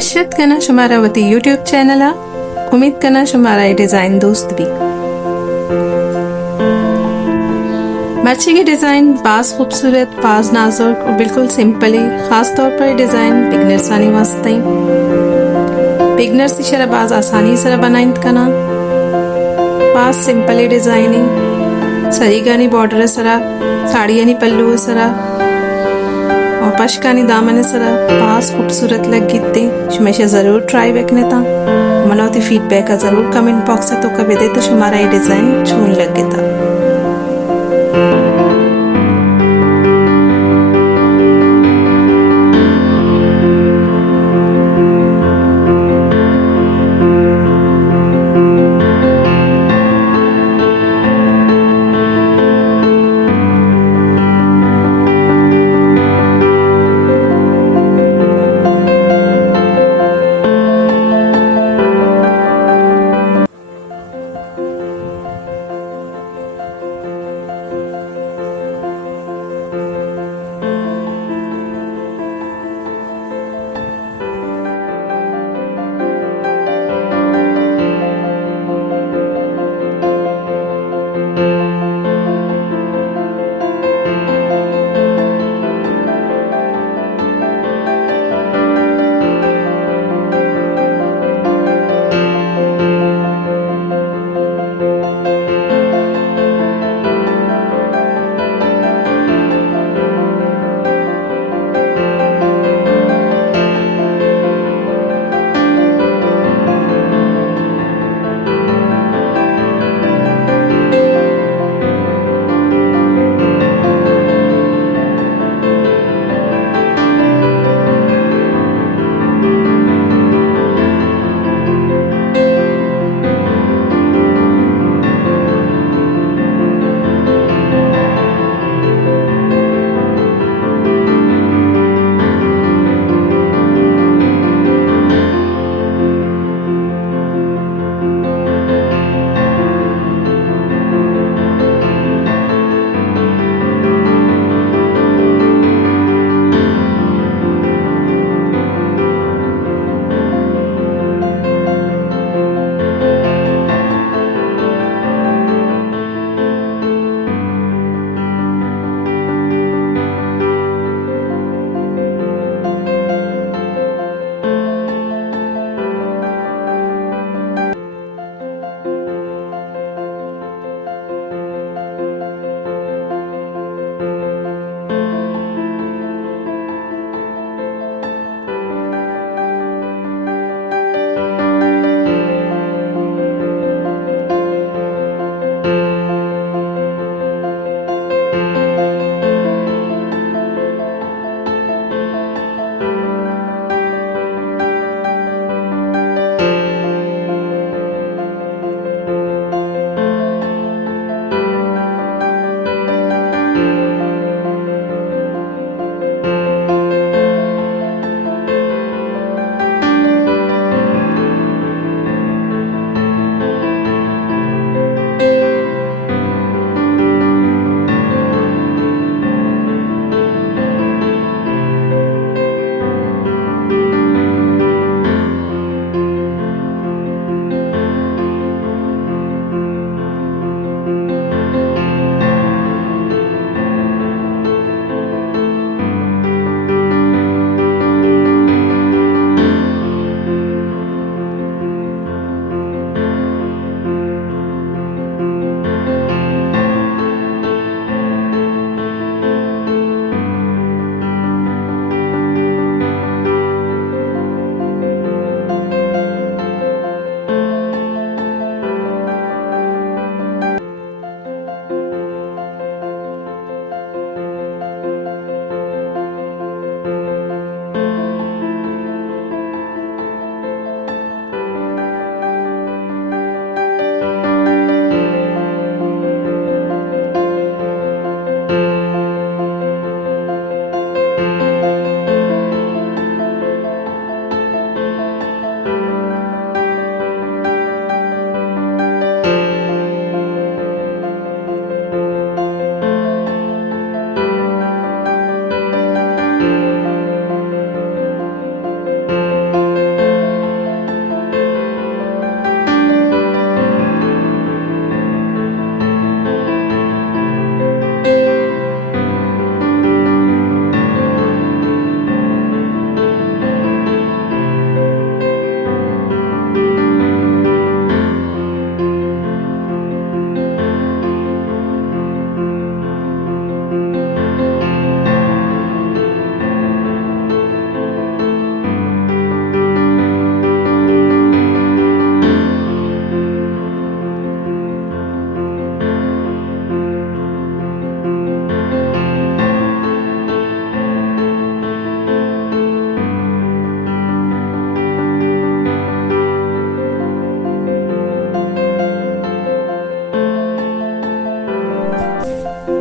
मशरत करना शुमारा वती YouTube channel आ। उम्मीद करना शुमारा ये डिज़ाइन दोस्त भी। मर्ची की डिज़ाइन बास खूबसूरत, बास नाजुक और बिल्कुल सिंपल है। ख़ास तौर पर डिज़ाइन बिगनर्स आने वास्ते बिगनर्स की शरा बाज आसानी से बनाइंद करना। बास सिंपल डिज़ाइन है। सरी गानी बॉर्डर सरा, साड़ी यानी पल्लू सरा और पशकानी दामन सरा बास खूबसूरत लग गिते। शुमेशा ज़रूर ट्राई बेकने था। मनोती फीडबैक का ज़रूर कमेंट बॉक्स है तो कभी दे तो शुमारा ये डिज़ाइन छून लग गया था।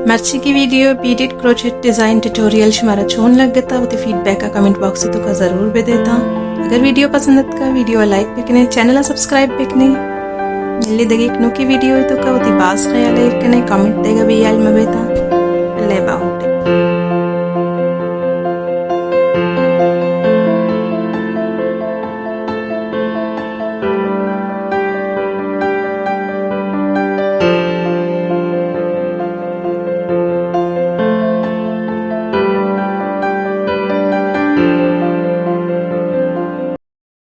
मर्ची की video beaded crochet design tutorial शुमारा छोन लग गता वो फीडबैक का कमेंट बॉक्स से तो का ज़रूर भी देता। अगर वीडियो पसंद का video like bakanae channel subscribe bakanae मिलने दगी एक नो की वीडियो तो का वो बास ख्याल कमेंट देगा भी याल में बेता।